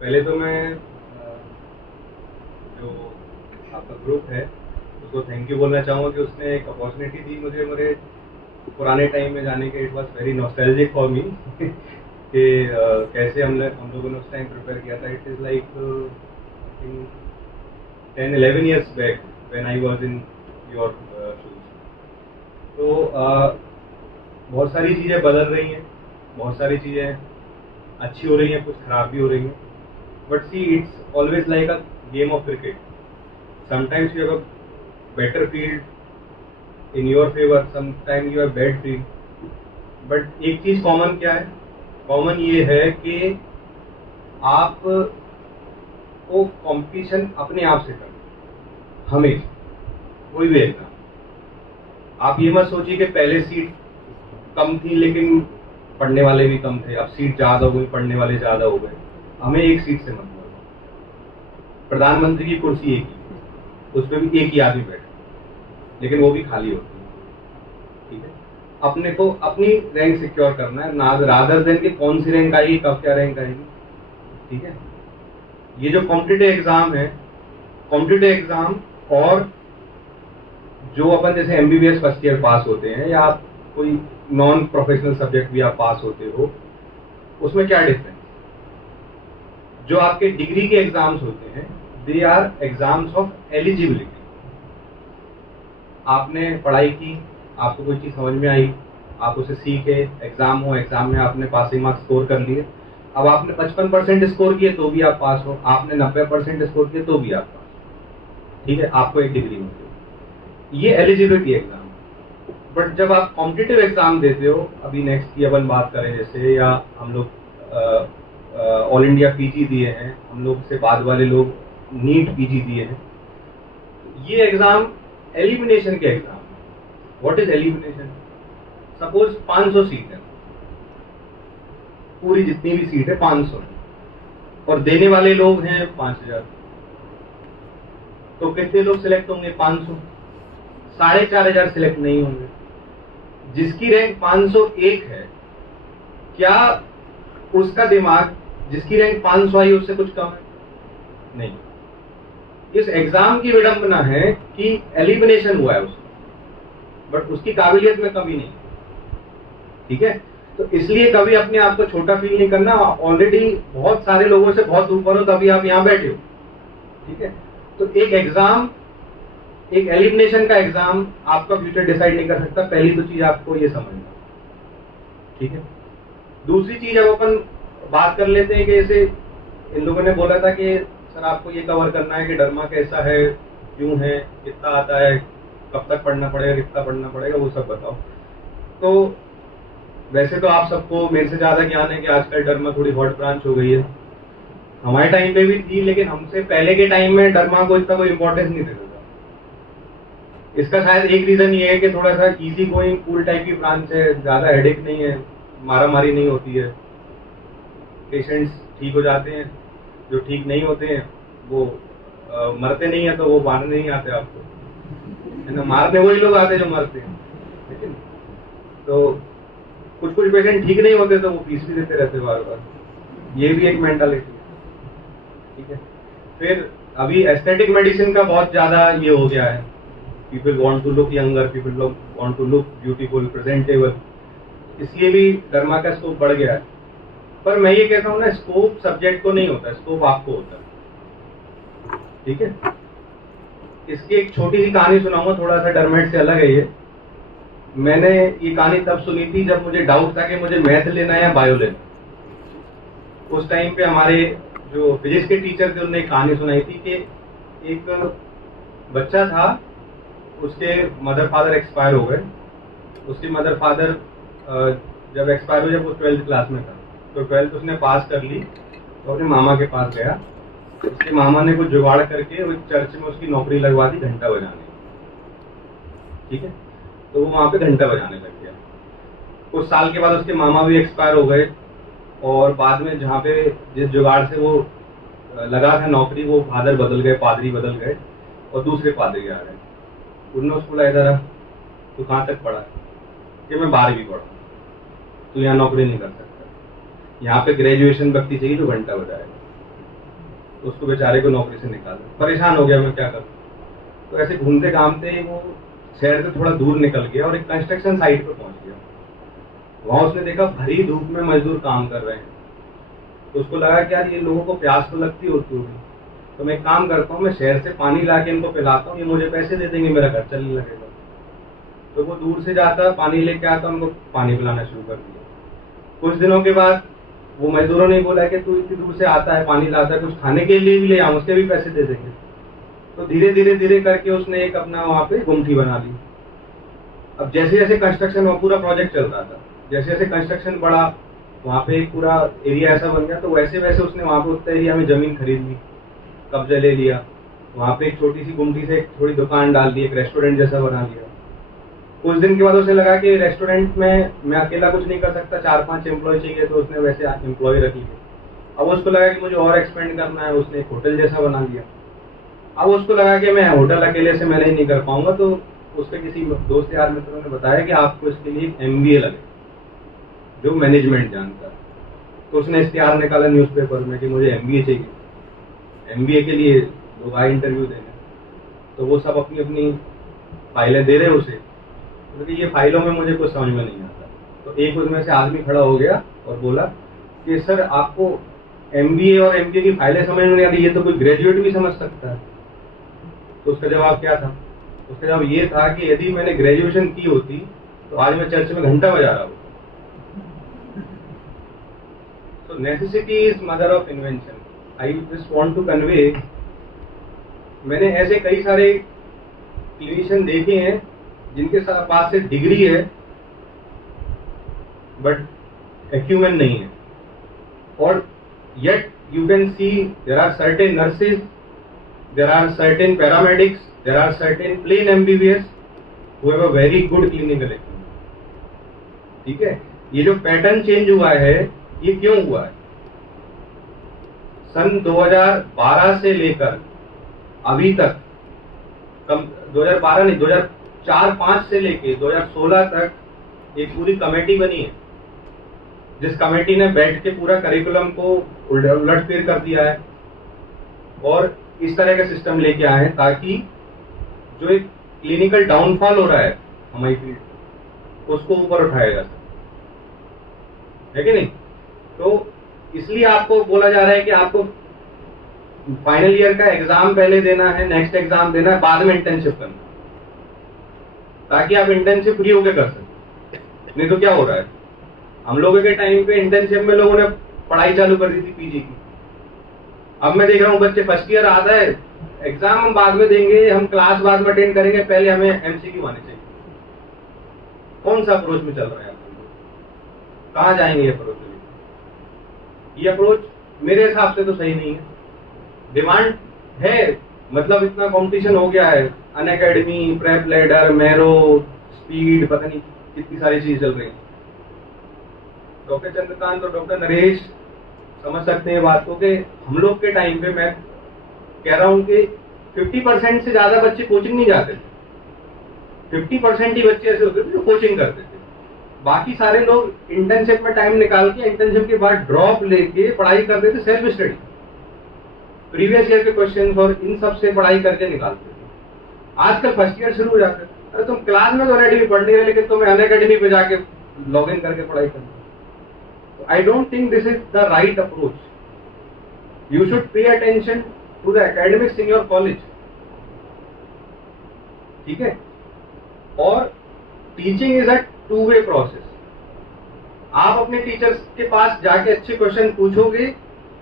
पहले तो मैं जो आपका ग्रुप है उसको थैंक यू बोलना चाहूँगा कि उसने एक अपॉर्चुनिटी दी मुझे मेरे पुराने टाइम में जाने के। It was very nostalgic for me कि कैसे हम लोगों ने उस टाइम प्रिपेयर किया था। It is like I think 10-11 years back when I was in your shoes. तो बहुत सारी चीज़ें बदल रही हैं, बहुत सारी चीज़ें अच्छी हो रही हैं, कुछ खराब भी हो रही हैं। But see, it's always like a game of cricket. Sometimes you have a better field in your favour, sometimes you have bad field. But एक चीज़ कॉमन क्या है? कॉमन ये है कि आप को कंपटीशन अपने आप से करना हमेशा, कोई भी एग्जाम। आप ये मत सोचिए कि पहले सीट कम थी लेकिन पढ़ने वाले भी कम थे, अब सीट ज्यादा हो गई, पढ़ने वाले ज्यादा हो गए। हमें एक सीट से मतलब, प्रधानमंत्री की कुर्सी एक ही, उस पर भी एक ही आदमी बैठे, लेकिन वो भी खाली होती है। ठीक है, अपने को अपनी रैंक सिक्योर करना है, ना रादर देन कि कौन सी रैंक आएगी, कब क्या रैंक आएगी। ठीक है, ये जो कॉम्पिटिटिव एग्जाम है, कॉम्पिटिटिव एग्जाम और जो अपन जैसे एमबीबीएस फर्स्ट ईयर पास होते हैं या आप कोई नॉन प्रोफेशनल सब्जेक्ट भी आप पास होते हो, उसमें क्या डिफरेंस? जो आपके डिग्री के एग्जाम्स होते हैं, they are exams of eligibility. आपने पढ़ाई की, आपको कोई चीज समझ में आई, आप उसे सीखे, एग्जाम हो, एग्जाम में आपने पासिंग मार्क्स स्कोर कर लिए। अब आपने 55% स्कोर किए तो भी आप पास हो, आपने 90% स्कोर किए तो भी आप पास हो। ठीक है, आपको एक डिग्री मिलती है, ये एलिजिबिलिटी एग्जाम। बट जब आप कॉम्पिटिटिव एग्जाम देते हो, अभी नेक्स्ट की अपन बात करें जैसे, या हम लोग ऑल इंडिया पीजी दिए हैं, हम लोग से बाद वाले लोग नीट पीजी दिए हैं, ये एग्जाम एलिमिनेशन के exam. What is elimination? Suppose 500 seat है, पूरी जितनी भी सीट है 500 है, और देने वाले लोग हैं 5000, तो कितने लोग सिलेक्ट होंगे? 500। 4500 सिलेक्ट नहीं होंगे। जिसकी रैंक 501 है, क्या उसका दिमाग जिसकी रैंक 500 आई उससे कुछ कम है? नहीं। इस एग्जाम की विडंबना है कि एलिमिनेशन हुआ है उसका, बट उसकी काबिलियत में कमी नहीं। ठीक है, तो इसलिए कभी अपने आप को छोटा फील नहीं करना। ऑलरेडी बहुत सारे लोगों से बहुत ऊपर हो, तभी आप यहां बैठे हो। ठीक है, तो एक एग्जाम, एक एलिमिनेशन का एग्जाम आपका फ्यूचर डिसाइड नहीं कर सकता। पहली तो चीज आपको ये समझना। ठीक है, दूसरी चीज अब अपन बात कर लेते हैं कि जैसे इन लोगों ने बोला था कि सर आपको ये कवर करना है कि डरमा कैसा है, क्यों है, कितना आता है, कब तक पढ़ना पड़ेगा, कितना पढ़ना पड़ेगा, वो सब बताओ। तो वैसे तो आप सबको मेरे से ज्यादा ज्ञान है कि आजकल डरमा थोड़ी हॉट ब्रांच हो गई है। हमारे टाइम पे भी थी, लेकिन हमसे पहले के टाइम में डरमा को इतना कोई इंपॉर्टेंस नहीं देता था। इसका शायद एक रीजन ये है कि थोड़ा सा इजी गोइंग कूल टाइप की ब्रांच है, ज्यादा हेडेक नहीं है, मारा मारी नहीं होती है, पेशेंट्स ठीक हो जाते हैं, जो ठीक नहीं होते हैं वो मरते नहीं है, तो वो मारने नहीं आते आपको, है ना, मारने वही लोग आते हैं जो मरते हैं। लेकिन तो कुछ कुछ पेशेंट ठीक नहीं होते तो वो फीस भी देते रहते बार बार, ये भी एक मेंटालिटी है। ठीक है, फिर अभी एस्थेटिक मेडिसिन का बहुत ज्यादा ये हो गया है, people want to look younger, people want to look beautiful, presentable, इसलिए भी डरमा का स्कोप बढ़ गया है। पर मैं ये कहता हूँ ना, स्कोप सब्जेक्ट को नहीं होता, स्कोप आपको होता है। ठीक है, इसकी एक छोटी सी कहानी सुनाऊंगा, थोड़ा सा डरमेट से अलग है ये। मैंने ये कहानी तब सुनी थी जब मुझे डाउट था कि मुझे मैथ लेना है या बायो लेना। उस टाइम पे हमारे जो फिजिक्स के टीचर थे उन्होंने एक कहानी सुनाई थी कि एक बच्चा था, उसके मदर फादर एक्सपायर हो गए। उसके मदर फादर जब एक्सपायर हुए, जब वो 12th क्लास में था, तो 12th उसने पास कर ली, तो अपने मामा के पास गया। उसके मामा ने कुछ जुगाड़ करके उस चर्च में उसकी नौकरी लगवा दी, घंटा बजाने। ठीक है, तो वो वहां पे घंटा बजाने लग गया। कुछ साल के बाद उसके मामा भी एक्सपायर हो गए, और बाद में जहाँ पे जिस जुगाड़ से वो लगा था नौकरी, वो फादर बदल गए, पादरी बदल गए, और दूसरे पादरी आ गए। उन्होंने उसको बोला, इधर तू कहाँ तक पढ़ा? कि मैं 12वीं पढ़ा, तू यहाँ नौकरी नहीं कर सकता, यहाँ पे ग्रेजुएशन व्यक्ति चाहिए जो घंटा बजाएगा। तो उसको बेचारे को नौकरी से निकाल दिया। परेशान हो गया, मैं क्या करूँ। तो ऐसे घूमते घामते वो शहर से थोड़ा दूर निकल गया और एक कंस्ट्रक्शन साइट पर पहुंच गया। वहां उसने देखा भरी धूप में मजदूर काम कर रहे हैं, तो उसको लगा कि यार ये लोगों को प्यास तो लगती होती होगी, तो मैं एक काम करता हूँ, मैं शहर से पानी ला के इनको पिलाता हूँ, ये मुझे पैसे दे देंगे, मेरा घर चलने लगेगा। तो वो दूर से जाता, पानी लेके आता, उनको पानी पिलाना शुरू कर दिया। कुछ दिनों के बाद वो मजदूरों ने बोला कि तू इतनी दूर से आता है, पानी लाता है, कुछ खाने के लिए भी ले आऊँ, उसके भी पैसे दे देंगे। तो धीरे धीरे धीरे करके उसने एक अपना वहाँ पे गुमटी बना ली। अब जैसे जैसे कंस्ट्रक्शन, वहाँ पूरा प्रोजेक्ट चल रहा था, जैसे जैसे कंस्ट्रक्शन बढ़ा, वहाँ पे एक पूरा एरिया ऐसा बन गया, तो वैसे वैसे उसने वहाँ पे उतना एरिया में जमीन खरीद ली, कब्जा ले लिया। वहाँ पे एक छोटी सी गुमटी से एक थोड़ी दुकान डाल दी, एक रेस्टोरेंट जैसा बना लिया। कुछ दिन के बाद उसे लगा कि रेस्टोरेंट में मैं अकेला कुछ नहीं कर सकता, 4-5 एम्प्लॉय चाहिए, तो उसने वैसे एम्प्लॉय रख लिए। अब उसको लगा कि मुझे और एक्सपेंड करना है, उसने एक होटल जैसा बना लिया। अब उसको लगा कि मैं होटल अकेले से मैनेज नहीं कर पाऊंगा, तो उसके किसी दोस्त यार मित्रों ने बताया कि आपको इसके लिए MBA लगे, जो मैनेजमेंट जानता है। तो उसने इश्तिहार निकाला न्यूज़पेपर में कि मुझे MBA चाहिए, MBA के लिए लोग आए इंटरव्यू देने। तो वो सब अपनी अपनी फाइलें दे रहे उसे, क्योंकि ये फाइलों में मुझे कुछ समझ में नहीं आता। तो एक उसमें से आदमी खड़ा हो गया और बोला कि सर आपको MBA और MBA की फाइलें समझ में नहीं आती, ये तो कोई ग्रेजुएट भी समझ सकता है। तो उसका जवाब क्या था? उसका जवाब ये था कि यदि मैंने ग्रेजुएशन की होती तो आज मैं चर्च में घंटा बजा रहा होता। So necessity is mother of invention. I just want to convey, मैंने ऐसे कई सारे क्लिनिशियन देखे हैं जिनके पास से डिग्री है बट एक्यूमेन नहीं है, और yet you can see there are certain nurses, there are certain paramedics, there are certain plain MBBS who have a very good clinical acumen. ठीक है, ये जो पैटर्न चेंज हुआ है ये क्यों हुआ है? सन 2012 से लेकर अभी तक, 2012 नहीं, 2004-5 से लेके 2016 तक एक पूरी कमेटी बनी है, जिस कमेटी ने बैठ के पूरा करिकुलम को उलटफेर कर दिया है और इस तरह का सिस्टम लेके आए हैं ताकि जो एक क्लिनिकल डाउनफॉल हो रहा है हमारी फील्ड, उसको ऊपर उठाया जा सके, है कि नहीं? तो इसलिए आपको बोला जा रहा है कि आपको फाइनल ईयर का एग्जाम पहले देना है, नेक्स्ट एग्जाम देना है, बाद में इंटर्नशिप करना, ताकि आप इंटर्नशिप फ्री होकर कर सकें। नहीं तो क्या हो रहा है, हम लोगों के टाइम पे इंटर्नशिप में लोगों ने पढ़ाई चालू कर दी थी पीजी की। अब मैं देख रहा हूँ बच्चे फर्स्ट ईयर आता है, एग्जाम हम बाद में देंगे, हम क्लास बाद में अटेंड करेंगे, पहले हमें MCQ आने चाहिए। कौन सा अप्रोच में चल रहा है आप लोग? कहाँ जाएंगे ये अप्रोच? ये अप्रोच मेरे हिसाब से तो सही नहीं है। डिमांड है, मतलब इतना कंपटीशन हो गया है, Unacademy, prep ladder, marrow, speed, पता नहीं कितनी सारी चीज चल रही है। डॉक्टर चंद्रकांत और डॉक्टर नरेश समझ सकते हैं बात को कि हम लोग के टाइम पे मैं कह रहा हूं कि 50% से ज्यादा बच्चे कोचिंग नहीं जाते थे। 50% ही बच्चे ऐसे होते थे जो कोचिंग करते थे, बाकी सारे लोग इंटर्नशिप में टाइम निकाल के इंटर्नशिप के बाद ड्रॉप लेके पढ़ाई करते थे, सेल्फ स्टडी, प्रीवियस ईयर के क्वेश्चन और इन सब से पढ़ाई करके निकालते थे। आजकल फर्स्ट ईयर शुरू हो जाते हैं, अरे तुम क्लास में तो अनअकैडमी पढ़ रहे हो, लेकिन तुम्हें अनअकैडमी पे जाके लॉग इन करके पढ़ाई करनी। I don't think this is the right approach. You should pay attention to the academics in your college. ठीक है? और teaching is a two way process. आप अपने टीचर्स के पास जाके अच्छे क्वेश्चन पूछोगे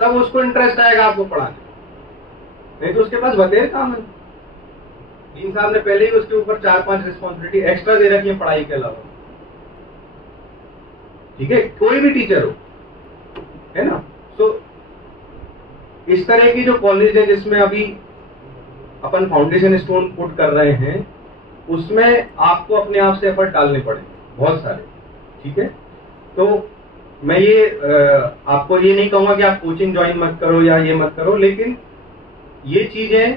तब उसको इंटरेस्ट आएगा आपको पढ़ाने, नहीं तो उसके पास बतेर काम है। डीन साहब ने पहले ही उसके ऊपर 4-5 रिस्पॉन्सिबिलिटी एक्स्ट्रा दे रखी है पढ़ाई के अलावा। ठीक है, कोई भी टीचर हो, है ना? तो इस तरह की जो कॉलेज है जिसमें अभी अपन फाउंडेशन स्टोन पुट कर रहे हैं, उसमें आपको अपने आप से एफर्ट डालने पड़ेंगे बहुत सारे। ठीक है, तो मैं ये आपको ये नहीं कहूंगा कि आप कोचिंग ज्वाइन मत करो या ये मत करो, लेकिन ये चीजें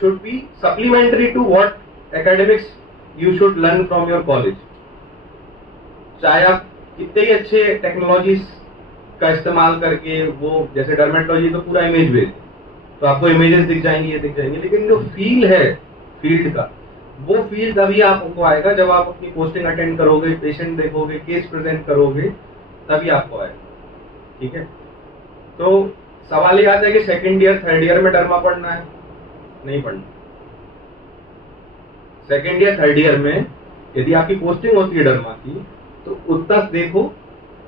should be supplementary to what academics you should learn from your college. चाहे आप कितने ही अच्छे टेक्नोलॉजीज का इस्तेमाल करके, वो जैसे डर्मेटोलॉजी तो पूरा इमेज बेस्ड, तो आपको इमेजेस दिख जाएंगी, ये दिख जाएंगी, लेकिन जो फील है फील्ड का, वो फील तभी आपको आएगा जब आप अपनी पोस्टिंग अटेंड करोगे, पेशेंट देखोगे, केस प्रेजेंट करोगे, तभी आपको आएगा। ठीक है, तो सवाल ये आता है कि सेकेंड ईयर थर्ड ईयर में डरमा पढ़ना है? नहीं पढ़ना। सेकेंड ईयर थर्ड ईयर में यदि आपकी पोस्टिंग होती है डरमा की, तो उतना देखो,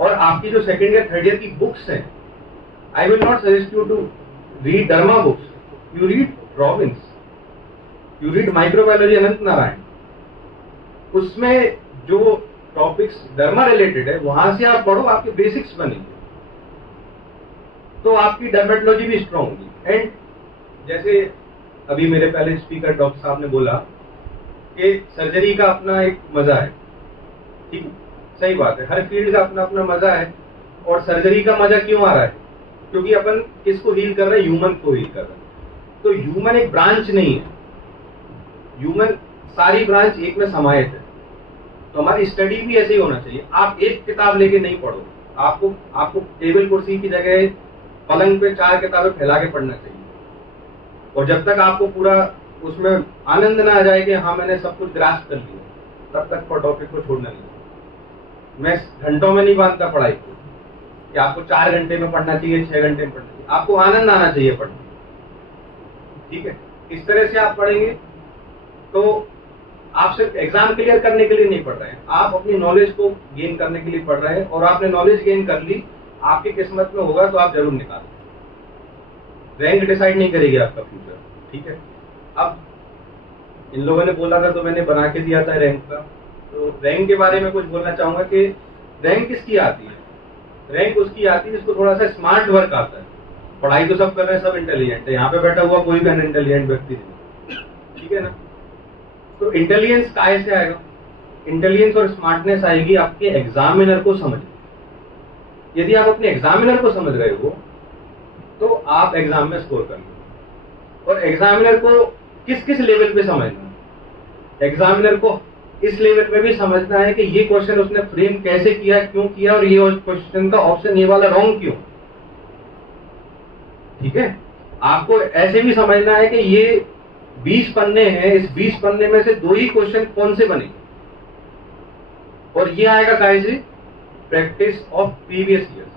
और आपकी जो सेकेंड ईयर थर्ड ईयर की बुक्स हैं, I will not suggest you to read derma books, you read Robbins, you read microbiology Ananth Narayan. उसमें जो टॉपिक्स डर्मा रिलेटेड है वहां से आप पढ़ो, आपके बेसिक्स बनेंगे, तो आपकी डर्मेटोलॉजी भी स्ट्रांग होगी। एंड जैसे अभी मेरे पहले स्पीकर डॉक्टर साहब ने बोला कि सर्जरी का अपना एक मजा है, ठीक, सही बात है, हर फील्ड का अपना अपना मजा है। और सर्जरी का मजा क्यों आ रहा है? क्योंकि अपन किसको हील कर रहे हैं? ह्यूमन को हील कर रहे हैं। तो ह्यूमन एक ब्रांच नहीं है, ह्यूमन सारी ब्रांच एक में समाहित है। तो हमारी स्टडी भी ऐसे ही होना चाहिए। आप एक किताब लेके नहीं पढ़ो, आपको टेबल कुर्सी की जगह पलंग पे 4 किताबें फैला के पढ़ना चाहिए। और जब तक आपको पूरा उसमें आनंद ना आ जाए कि हाँ मैंने सब कुछ ग्रास्प कर लिया, तब तक टॉपिक को छोड़ना नहीं। मैं घंटों में नहीं बांधता पढ़ाई को कि आपको 4 घंटे में पढ़ना चाहिए, 6 घंटे में पढ़ना चाहिए। आपको आनंद आना चाहिए पढ़ने, ठीक है? इस तरह से आप पढ़ेंगे तो आप सिर्फ एग्जाम क्लियर करने के लिए नहीं पढ़ रहे हैं, आप अपनी नॉलेज को गेन करने के लिए पढ़ रहे हैं। और आपने नॉलेज गेन कर ली, आपकी किस्मत में होगा तो आप जरूर निकालें। रैंक डिसाइड नहीं करेगी आपका फ्यूचर, ठीक है? अब इन लोगों ने बोला था तो मैंने बना के दिया था रैंक का। तो रैंक के बारे में कुछ बोलना चाहूंगा कि रैंक किसकी आती है? रैंक उसकी आती है जिसको थोड़ा सा स्मार्ट वर्क आता है। पढ़ाई तो सब कर रहे हैं, सब इंटेलिजेंट है, यहाँ पे बैठा हुआ कोई भी अनइंटेलिजेंट व्यक्ति नहीं, ठीक है ना? तो इंटेलिजेंस काहे से आएगा? इंटेलिजेंस और स्मार्टनेस आएगी आपके एग्जामिनर को समझ। यदि आप अपने एग्जामिनर को समझ रहे हो तो आप एग्जाम में स्कोर करेंगे। और एग्जामिनर को किस किस लेवल पे समझना है? एग्जामिनर को इस लेवल पे भी समझना है कि ये क्वेश्चन उसने फ्रेम कैसे किया, क्यों किया, और ये क्वेश्चन का ऑप्शन ये वाला रॉन्ग क्यों, ठीक है? आपको ऐसे भी समझना है कि ये 20 पन्ने हैं, इस 20 पन्ने में से 2 ही क्वेश्चन कौन से बनेंगे, और ये आएगा काहे से? Practice of previous years.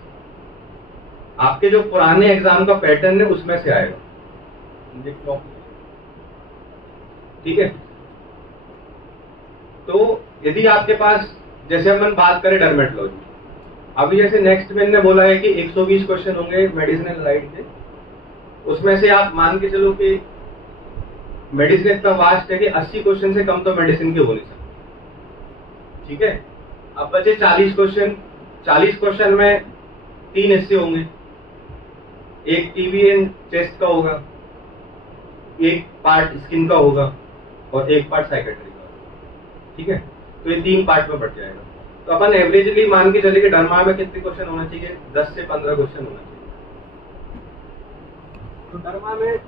आपके जो पुराने एग्जाम का पैटर्न है उसमें से आएगा, ठीक है? तो यदि आपके पास, जैसे अपन बात करें डर्मेटोलॉजी, अभी जैसे नेक्स्ट में ने बोला है कि 120 क्वेश्चन होंगे मेडिसिनल साइड के, उसमें से आप मान के चलो कि मेडिसिन इतना वास्ट है कि 80 क्वेश्चन से कम तो मेडिसिन के हो नहीं सकते, ठीक है? अब बचे 40 क्वेश्चन। 40 क्वेश्चन में 3 हिस्से होंगे, एक टीबी एंड चेस्ट का होगा, एक पार्ट स्किन का होगा, और एक पार्ट साइकेट्री का, ठीक है? तो ये 3 पार्ट में बट जाएगा। तो अपन एवरेजली मान के चले कि डर्मा में कितने क्वेश्चन होना चाहिए? 10 से 15 क्वेश्चन होना चाहिए। तो डर्मा में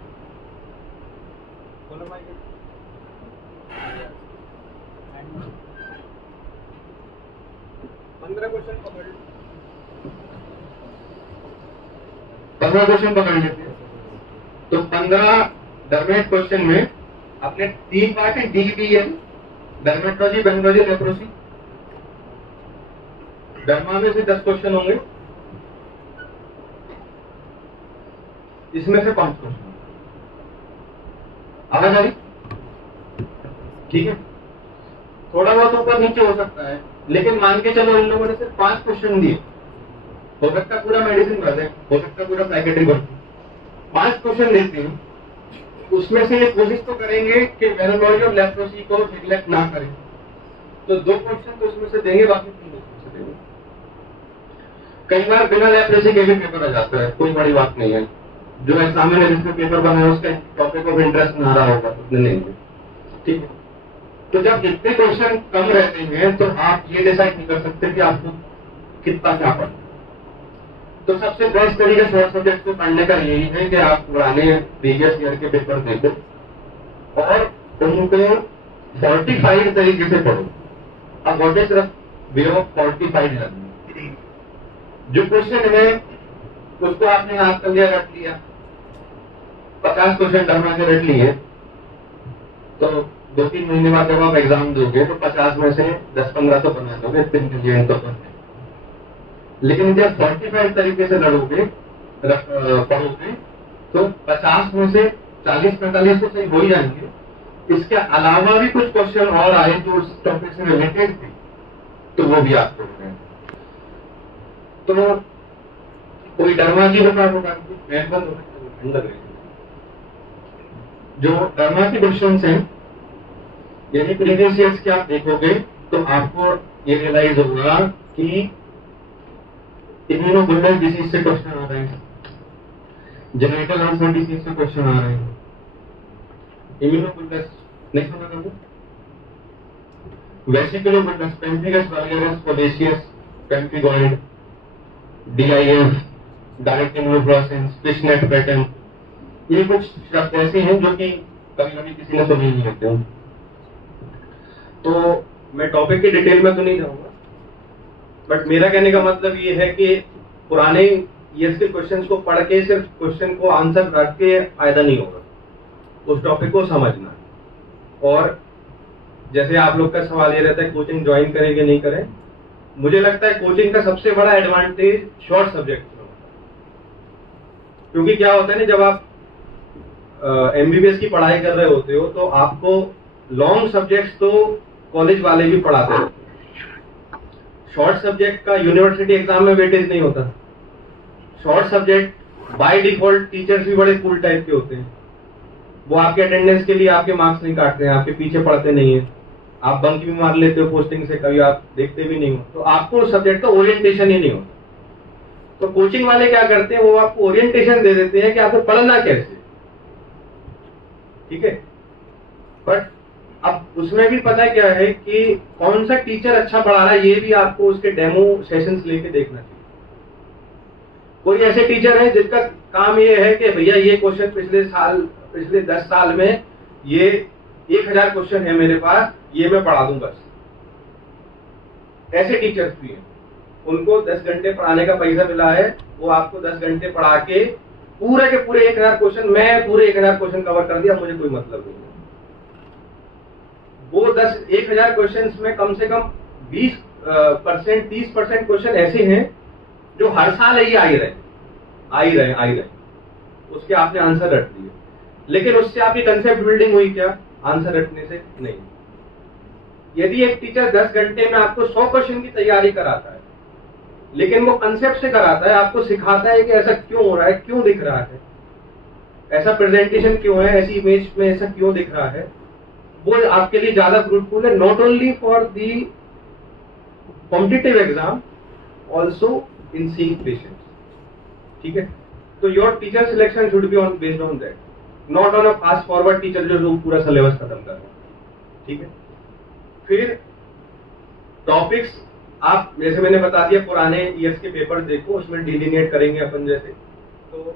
15 क्वेश्चन पकड़ लो, 15 क्वेश्चन पकड़ लेते हैं। तो 15 डर्मेट क्वेश्चन में अपने 3 पार्ट है, DBM, डर्मेटोलॉजी, बेंगोलॉजी, लेप्रोसी। डर्मा में से 10 क्वेश्चन होंगे, इसमें से 5 क्वेश्चन। आवाज आ रही? ठीक है? थोड़ा बहुत ऊपर नीचे हो सकता है, लेकिन मान के चलो इन लोगों ने सिर्फ 5 क्वेश्चन दिए, हो सकता है पूरा मेडिसिन भर दें, हो सकता है पूरा साइकेट्री भर दें। 5 क्वेश्चन देते हैं, उसमें से ये कोशिश तो करेंगे कि वेनोलॉजी और लेप्रोसी को निगलेक्ट ना करें। तो 2 क्वेश्चन तो उसमें से देंगे, बाकी 3 उसमें से देंगे। कई बार बिना लेप्रोसी के भी पेपर आ जाता है, कोई बड़ी बात नहीं है। जो एग्जामिनर जिसने पेपर बनाया उसका टॉपिक ऑफ इंटरेस्ट ना रहा होगा उसने नहीं है, ठीक है? तो जब इतने क्वेश्चन कम रहते हैं तो आप ये डिसाइड नहीं कर सकते कि आपको कितना क्या पढ़ना। तो सबसे बेस्ट तरीका शॉर्ट सब्जेक्ट को पढ़ने का यही है कि आप पुराने प्रीवियस ईयर के पेपर देखो और उनको फोर्टिफाइड तरीके से पढ़ो। अब what is way of fortified learning? जो क्वेश्चन है उसको आपने याद कर लिया, रख लिया, 50 क्वेश्चन डरमा के रट लिए तो 2-3 महीने बाद जब आप एग्जाम दोगे तो 50 में से 10-15 तो बना दोगे, इतने इंटेलिजेंट तो बनते। लेकिन जब 45 तरीके से लड़ोगे पढ़ोगे तो 50 में से 40-45 तो सही हो ही जाएंगे। इसके अलावा भी कुछ क्वेश्चन और आए जो उस टॉपिक से रिलेटेड थे तो वो भी आप पढ़ रहे हैं। तो कोई डरमा की बता जो डरमा की क्वेश्चन हैं यानी प्रीवियस ईयर्स के आप देखोगे तो आपको ये रियलाइज होगा कि इम्यूनोबुलर डिसीज से क्वेश्चन आ रहे हैं, जेनेटिकल हार्मफुल डिसीज से क्वेश्चन आ रहे हैं। इम्यूनोबुलर नहीं सुना कभी? Vesiculobullous, pemphigus vulgaris, foliaceus, pemphigoid, DIF, direct immunofluorescence, fishnet pattern, ये कुछ शब्द ऐसे हैं जो कि कभी कभी किसी ने सुने नहीं होते हैं। तो मैं टॉपिक की डिटेल में तो नहीं जाऊंगा, बट मेरा कहने का मतलब ये है कि पुराने ईयर्स के क्वेश्चंस को पढ़ के सिर्फ क्वेश्चन को आंसर रख के फायदा नहीं होगा, उस टॉपिक को समझना है। और जैसे आप लोग का सवाल ये रहता है कोचिंग ज्वाइन करें कि नहीं करें, मुझे लगता है कोचिंग का सबसे बड़ा एडवांटेज शॉर्ट सब्जेक्ट में होता है। क्योंकि क्या होता है ना, जब आप MBBS की पढ़ाई कर रहे होते हो तो आपको लॉन्ग सब्जेक्ट्स तो कॉलेज वाले भी पढ़ाते हैं, शॉर्ट सब्जेक्ट का यूनिवर्सिटी एग्जाम में वेटेज नहीं होता। Short subject by default teachers भी बड़े कूल टाइप के होते हैं, वो आपके अटेंडेंस के लिए आपके मार्क्स नहीं काटते हैं, आपके पीछे पढ़ते नहीं है, आप बंक भी मार लेते हो पोस्टिंग से, कभी आप देखते भी नहीं हो, तो आपको सब्जेक्ट का ओरिएंटेशन ही नहीं होता। तो कोचिंग वाले क्या करते हैं, वो आपको ओरिएंटेशन दे देते हैं कि आपको पढ़ना कैसे, ठीक है। बट अब उसमें भी पता क्या है कि कौन सा टीचर अच्छा पढ़ा रहा है, ये भी आपको उसके डेमो सेशंस लेके देखना चाहिए। कोई ऐसे टीचर है जिसका काम ये है कि भैया ये क्वेश्चन पिछले 10 साल में ये 1000 क्वेश्चन है मेरे पास, ये मैं पढ़ा दूं बस। ऐसे टीचर्स भी हैं, उनको 10 घंटे पढ़ाने का पैसा मिला है, वो आपको 10 घंटे पढ़ा के पूरे के पूरे 1000 क्वेश्चन, मैं पूरे 1000 क्वेश्चन कवर कर दिया, मुझे कोई मतलब नहीं है। वो 1000 क्वेश्चन में कम से कम 20% 30% क्वेश्चन ऐसे हैं जो हर साल ही आ ही रहे, उसके आपने आंसर रट दिए, लेकिन उससे आपकी कंसेप्ट बिल्डिंग हुई क्या? आंसर रटने से नहीं। यदि एक टीचर 10 घंटे में आपको 100 क्वेश्चन की तैयारी कराता है, लेकिन वो कंसेप्ट से कराता है, आपको सिखाता है कि ऐसा क्यों हो रहा है, क्यों दिख रहा है, ऐसा प्रेजेंटेशन क्यों है, ऐसी इमेज में ऐसा क्यों दिख रहा है, वो आपके लिए ज्यादा फ्रूटफुल है, not only for the competitive exam, also in seeing patients, ठीक है। तो your teacher selection should be on based on that, not on a fast forward teacher जो पूरा सिलेबस खत्म कर रहा है, ठीक है। फिर टॉपिक्स आप, जैसे मैंने बता दिया, पुराने ईयर्स के पेपर देखो, उसमें डिलिनिएट करेंगे अपन जैसे। तो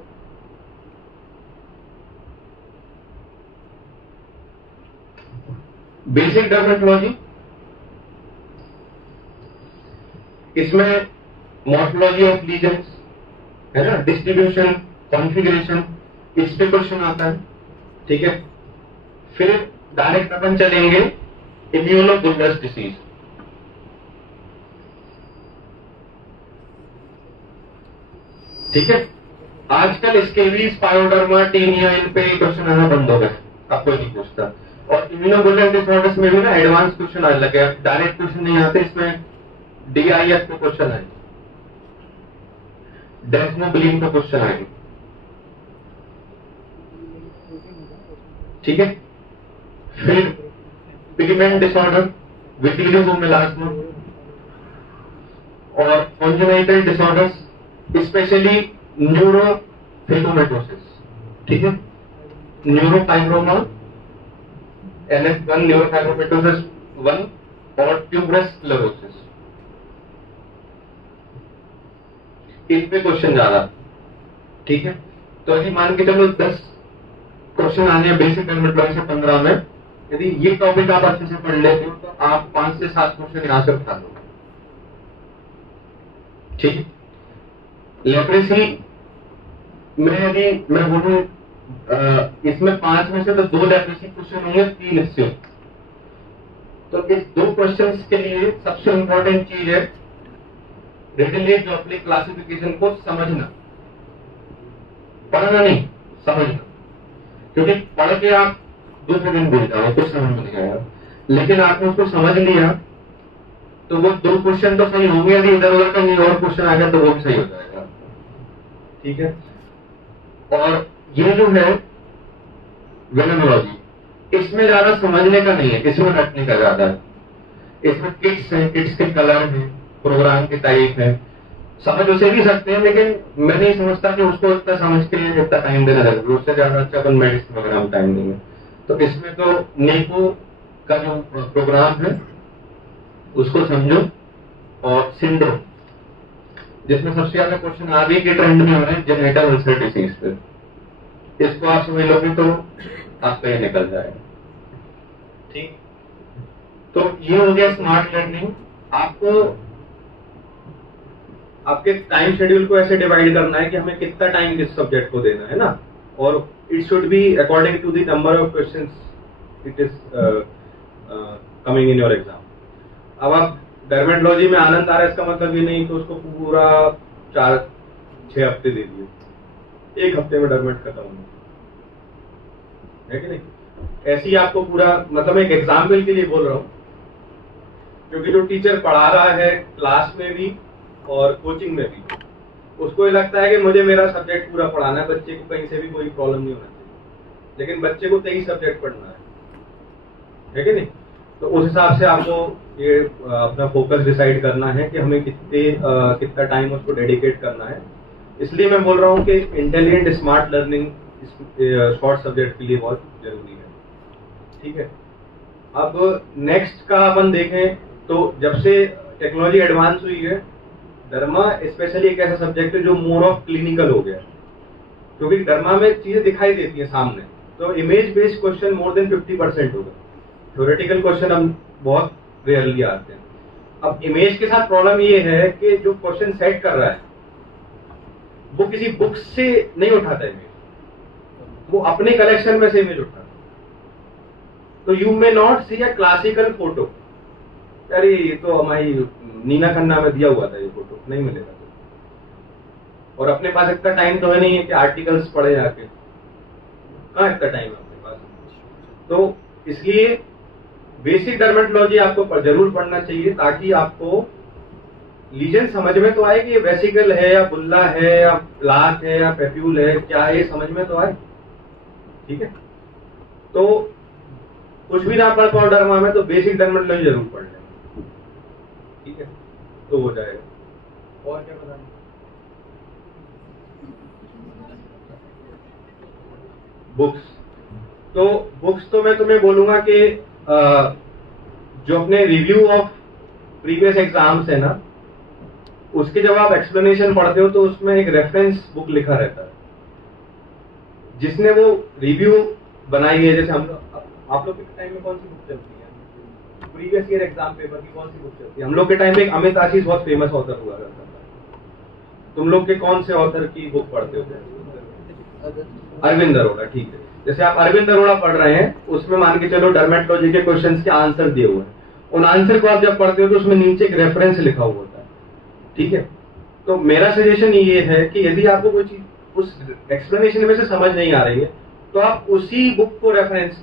बेसिक डर्मेटोलॉजी, इसमें मॉर्फोलॉजी ऑफ लीजन्स है ना, डिस्ट्रीब्यूशन, कॉन्फ़िगरेशन, इस पे क्वेश्चन आता है, ठीक है। फिर डायरेक्ट अपन चलेंगे इम्यूनोबुलर डिसीज, ठीक है। आजकल स्केबीज, पायोडर्मा, टीनिया, इन पे क्वेश्चन आना बंद हो गए, अब कोई नहीं पूछता। और इम्यूनोबुलर डिसऑर्डर्स में भी ना एडवांस क्वेश्चन आने लगे, डायरेक्ट क्वेश्चन नहीं आते, इसमें DIF पे क्वेश्चन आए, डेस्मोबिलिन पे क्वेश्चन आए, ठीक है। फिर पिगमेंट डिसऑर्डर, विटिलिगो मेलास्मा, और कॉन्जेनाइटल डिसऑर्डर्स, स्पेशली न्यूरोफिब्रोमाटोसिस, ठीक है, न्यूरोफाइब्रोमा, NF1 न्यूरोफाइब्रोमाटोसिस 1 और ट्यूबरस स्क्लेरोसिस, इन पे क्वेश्चन ज्यादा, ठीक है। तो यदि मान के चलो 10 क्वेश्चन आने हैं बेसिक डर्मेटोलॉजी से 15 में, यदि ये टॉपिक आप अच्छे से पढ़ लेते हो तो आप 5 से 7 क्वेश्चन यहां से उठा लो, ठीक है। लेप्रेसी में यदि मैं बोलूं इसमें 5 में से तो 2 डेफिनेशन क्वेश्चन होंगे, 3 इससे। तो इस 2 क्वेश्चंस के लिए सबसे इंपॉर्टेंट चीज है रेडिलेट-जोपली क्लासिफिकेशन को समझना, पढ़ना नहीं, समझना। क्योंकि पढ़ के आप दूसरे दिन भूल जाओ, कुछ समझ में नहीं आया, लेकिन आपने उसको समझ लिया तो वो 2 क्वेश्चन तो सही होंगे, यदि इधर उधर कहीं और क्वेश्चन आ गया तो वो भी सही हो जाएगा। ठीक है। और ये जो है वेनोलॉजी, इसमें ज्यादा समझने का नहीं है, इसमें रटने का ज्यादा है। इसमें किट्स हैं, किट्स के कलर हैं, प्रोग्राम के टाइप है, समझ उसे भी सकते हैं, लेकिन मैं नहीं समझता कि उसको इतना समझ के लिए इतना टाइम देना जरूरी, उससे ज्यादा अच्छा अपन मेडिसिन वगैरह में टाइम देंगे। तो इसमें तो नेको का जो प्रोग्राम है उसको समझो, और सिंड्रोम, जिसमें सबसे ज्यादा क्वेश्चन अभी के ट्रेंड में हो रहे हैं जेनेटल अल्सर डिसीज पे, इसको आप समझ लोगे तो आपका ये निकल जाएगा। ठीक, तो ये हो गया स्मार्ट लर्निंग। आपको आपके टाइम शेड्यूल को ऐसे डिवाइड करना है कि हमें कितना टाइम किस सब्जेक्ट को देना है ना, और it should be according to the number of questions it is coming in your exam. अब आप डर्मेटोलॉजी में आनंद आ रहा है इसका मतलब ये नहीं तो उसको पूरा 4-6 हफ्ते दे दिए, 1 हफ्ते में डर्मेट खत्म होगा, है कि नहीं? ऐसे ही आपको पूरा, मतलब एक एग्जाम्पल के लिए बोल रहा हूँ, क्योंकि जो टीचर पढ़ा रहा है क्लास में भी और कोचिंग में भी, उसको ये लगता है कि मुझे मेरा सब्जेक्ट पूरा पढ़ाना है, बच्चे को कहीं से भी कोई प्रॉब्लम नहीं होना चाहिए, लेकिन बच्चे को 23 सब्जेक्ट पढ़ना है कि नहीं? तो उस हिसाब से आपको ये अपना फोकस डिसाइड करना है कि हमें कितना टाइम उसको डेडिकेट करना है। इसलिए मैं बोल रहा हूँ कि intelligent smart learning short subject के लिए बहुत जरूरी है। ठीक है। अब नेक्स्ट का अपन देखें तो जब से टेक्नोलॉजी एडवांस हुई है, डर्मा स्पेशली एक ऐसा सब्जेक्ट है जो मोर ऑफ क्लिनिकल हो गया, क्योंकि डर्मा में चीजें दिखाई देती हैं सामने, तो image based question more than 50% होगा। थ्योरेटिकल क्वेश्चन हम बहुत रेयरली आते हैं। अब इमेज के साथ प्रॉब्लम ये है कि जो क्वेश्चन सेट कर रहा है वो किसी बुक से नहीं उठाता इमेज, वो अपने कलेक्शन में से इमेज उठाता है। तो you may not see a classical photo, अरे ये तो हमारी नीना खन्ना में दिया हुआ था, ये फोटो नहीं मिलेगा। और अपने पास इतना टाइम तो है नहीं है कि आर्टिकल्स पढ़े जाके, कहाँ इतना टाइम है अपने पास। तो इसलिए बेसिक डर्मेटोलॉजी आपको जरूर पढ़ना चाहिए, ताकि आपको लीजन समझ में तो आए कि ये वेसिकल है या बुल्ला है या प्लाक है या पेप्यूल है, क्या है, ये समझ में तो आए। ठीक है। तो कुछ भी ना पढ़ पाओ डर्मा में तो बेसिक डर्मेटोलॉजी जरूर पढ़ लेना। ठीक है, तो हो जाएगा। और क्या बताना? बुक्स, तो बुक्स तो मैं तुम्हें बोलूंगा कि जो अपने रिव्यू ऑफ प्रीवियस एग्जाम्स है ना, उसके जब आप एक्सप्लेनेशन पढ़ते हो तो उसमें एक रेफरेंस बुक लिखा रहता है, जिसने वो रिव्यू बनाई है। जैसे हम लोग, आप लोग के टाइम में कौन सी बुक चलती है प्रीवियस ईयर एग्जाम पेपर की, कौन सी बुक चलती है? हम लोग के टाइम में एक अमित आशीष बहुत फेमस ऑथर हुआ करता था। तुम लोग के कौन से ऑथर की बुक पढ़ते हो? अरविंद अरोड़ा। ठीक है, जैसे आप अरविंद अरोड़ा पढ़ रहे हैं, उसमें मान के चलो डर्मेटोलॉजी के क्वेश्चंस के आंसर दिए हुए हैं, उन आंसर को आप जब पढ़ते हो तो उसमें नीचे एक रेफरेंस लिखा हुआ होता है। ठीक है, तो मेरा सजेशन ये है कि यदि आपको कोई चीज उस एक्सप्लेनेशन में से समझ नहीं आ रही है तो आप उसी बुक को रेफरेंस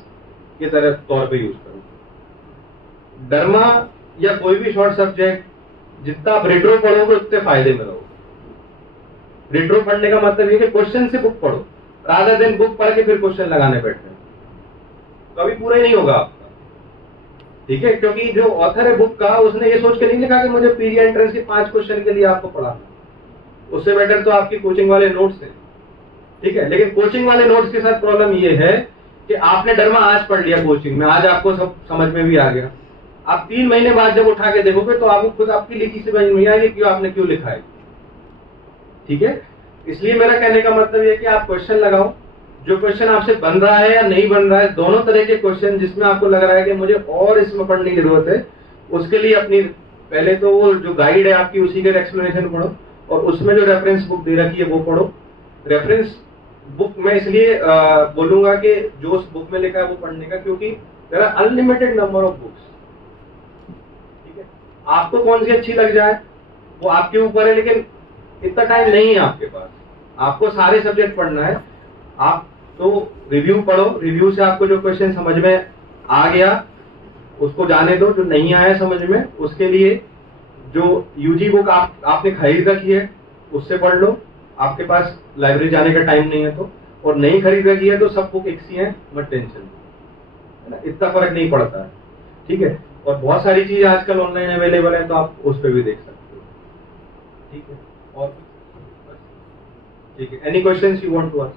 के तरह तौर पे यूज करो। डर्मा या कोई भी शॉर्ट सब्जेक्ट जितना आप रेट्रो पढ़ोगे उतने फायदे में रहोगे। रेट्रो पढ़ने का मतलब ये कि क्वेश्चन से बुक पढ़ो, रादर देन बुक पढ़ के फिर क्वेश्चन लगाने बैठे, कभी पूरा ही नहीं होगा आपका। ठीक है, क्योंकि जो ऑथर है बुक का, उसने ये सोच के नहीं लिखा कि मुझे पीजी एंट्रेंस के 5 क्वेश्चन के लिए आपको पढ़ाना, उससे बेटर तो आपकी कोचिंग वाले नोट्स हैं। ठीक है, लेकिन कोचिंग वाले नोट्स के साथ प्रॉब्लम ये है कि आपने डर्मा आज पढ़ लिया कोचिंग में, आज आपको सब समझ में भी आ गया, आप 3 महीने बाद जब उठा के देखोगे तो आपको खुद आपकी लिखी से समझ में आएगी कि आपने क्यों लिखा है। ठीक है, इसलिए मेरा कहने का मतलब ये कि आप क्वेश्चन लगाओ, जो क्वेश्चन आपसे बन रहा है या नहीं बन रहा है, दोनों तरह के क्वेश्चन जिसमें आपको लग रहा है कि मुझे और इसमें पढ़ने की जरूरत है, उसके लिए अपनी पहले तो वो जो गाइड है आपकी उसी के एक्सप्लेनेशन पढ़ो, और उसमें जो रेफरेंस बुक दे रखी है वो पढ़ो। रेफरेंस बुक मैं इसलिए बोलूंगा कि जो उस बुक में लिखा है वो पढ़ने का, क्योंकि there are unlimited number of books. ठीक है, आपको कौन सी अच्छी लग जाए वो आपके ऊपर है, लेकिन इतना टाइम नहीं है आपके पास। आपको सारे सब्जेक्ट पढ़ना है। आप तो रिव्यू पढ़ो, रिव्यू से आपको जो क्वेश्चन समझ में आ गया उसको जाने दो, जो नहीं आया समझ में उसके लिए जो यूजी बुक आपने खरीद रखी है उससे पढ़ लो, आपके पास लाइब्रेरी जाने का टाइम नहीं है तो। और नहीं खरीद रखी है तो सब बुक एक सी है, मत टेंशन, है ना, इतना फर्क नहीं पड़ता है। ठीक है, और बहुत सारी चीजें आजकल ऑनलाइन अवेलेबल है तो आप उस पर भी देख सकते हो। ठीक है, और ठीक है, any questions you want to ask?